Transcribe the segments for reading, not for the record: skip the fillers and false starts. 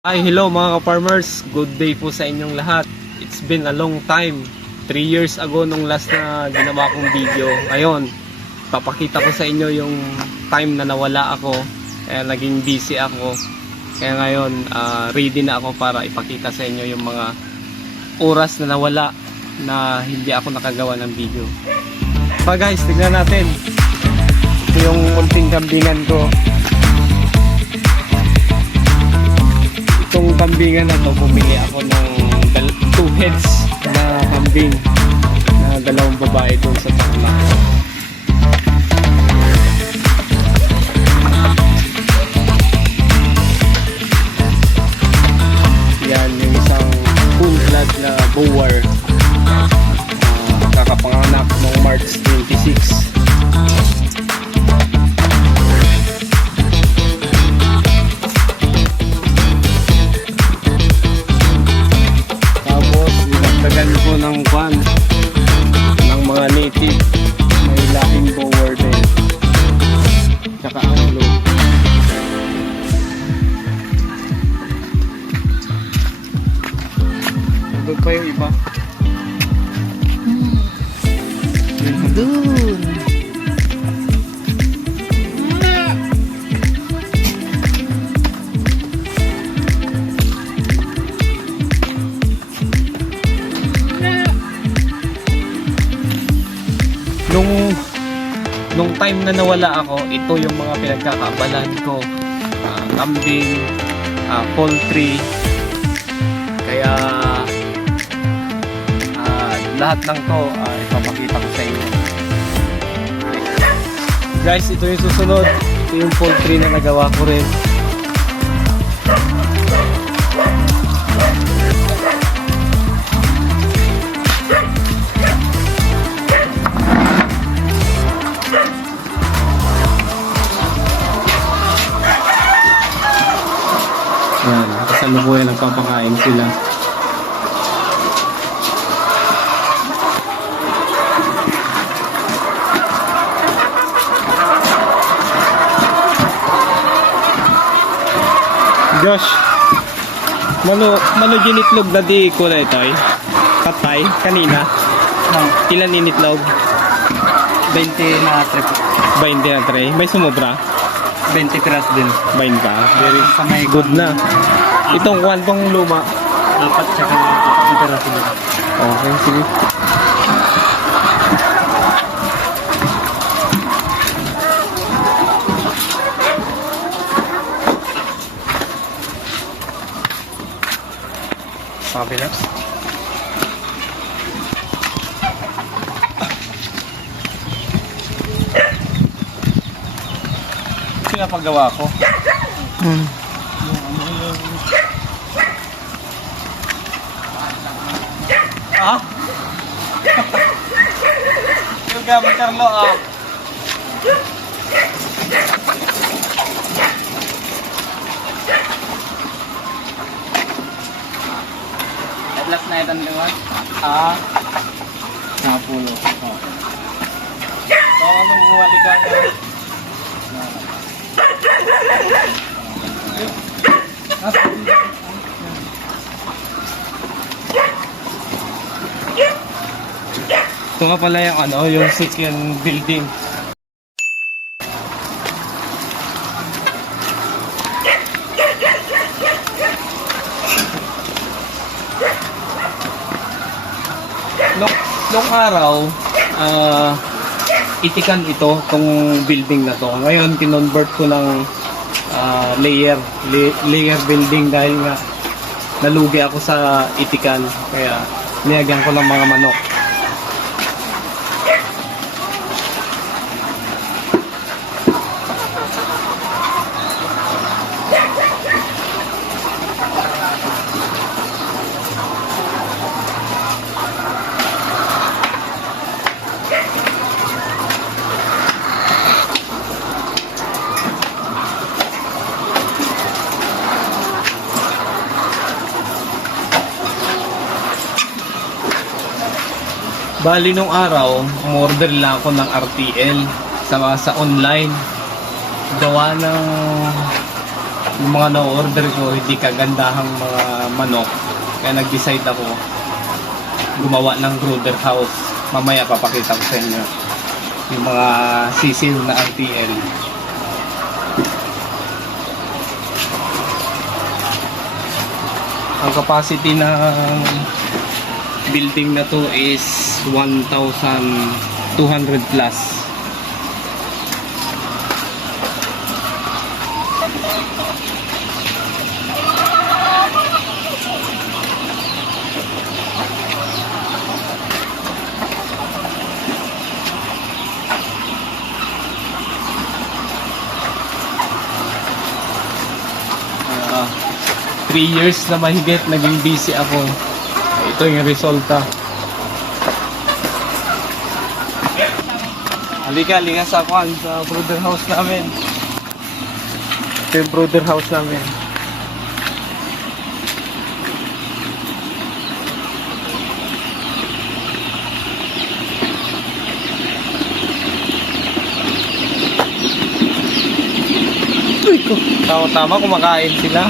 Hi, hello mga ka-farmers. Good day po sa inyong lahat. It's been a long time. 3 years ago nung last na ginawa kong video. Ngayon, papakita ko sa inyo yung time na nawala ako. Kaya naging busy ako. Kaya ngayon, ready na ako para ipakita sa inyo yung mga oras na nawala na hindi ako nakagawa ng video. Pa guys, tignan natin. Ito yung munting kambingan ko. Itong kambingan na to, bumili ako ng 2 heads na kambing na dalawang babae doon sa Tarlac. Yan yung isang full blood na boer, kakapanganak noong March 26. Tagal ko ng van ng mga native, may lahing bower din, tsaka anglo. Doon pa yung iba. Doon. Nung time na nawala ako, ito yung mga pinagkakaabalan ko. Kambing, poultry. Kaya lahat ng to ipapakita ko sa inyo. Guys, ito yung susunod. Ito yung poultry na nagawa ko rin. Yan, kasalukuyan nagpapakain sila. Josh, mano ginitlog na di ko na ito eh? Patay, kanina. Ilan initlog? 20 na trip. 20 na tray. May sumobra? 20 piras din. 20. Very good na. Itong kwantong luma. Dapat tsaka 4 piras din. Okay, sige. Fabulous. Pinapagawa ko. Yung gamit Carlo Atlas na itan naman. Napulo. So, ano bumali ka nga? Ito nga pala yung yung second building. Nung araw, itikan ito, tong building na to. Ngayon, kinonvert ko ng layer building dahil nga nalugi ako sa itikan. Kaya, nilagyan ko ng mga manok. Bali nung araw, umorder lang ako ng RTL sa online. Gawa ng yung mga na-order ko hindi kagandahang mga manok, kaya nag-decide ako gumawa ng brooder house. Mamaya papakita ko sa inyo yung mga sisil na RTL. Ang capacity ng building na to is 1,200 plus. Ah, 3 years na mahigit naging busy ako. Ito yung resulta. Halika sa kwan, sa brother house namin. Ito yung brother house namin. Tama-tama, kumakain sila.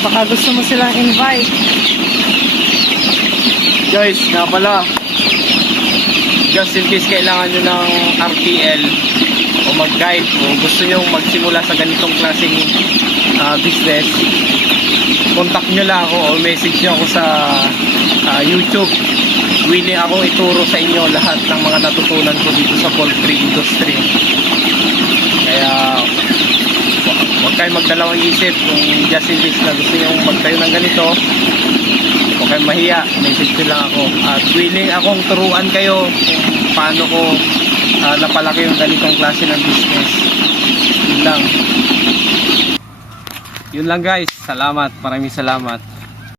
Baka gusto mo silang invite. Guys, nga pala, just in case kailangan nyo ng RTL o mag-guide o gusto nyo magsimula sa ganitong klaseng business, contact nyo lang ako o message nyo ako sa YouTube. Willing ako ituro sa inyo lahat ng mga natutunan ko dito sa poultry industry. Kaya huwag kayo magdalawang isip kung just in case na gusto nyo magtayo ng ganito. Huwag kayong mahiya, message nyo lang ako. At willing akong turuan kayo kung paano ko napalaki yung ganitong klase ng business. Yun lang. Yun lang guys. Salamat. Maraming salamat.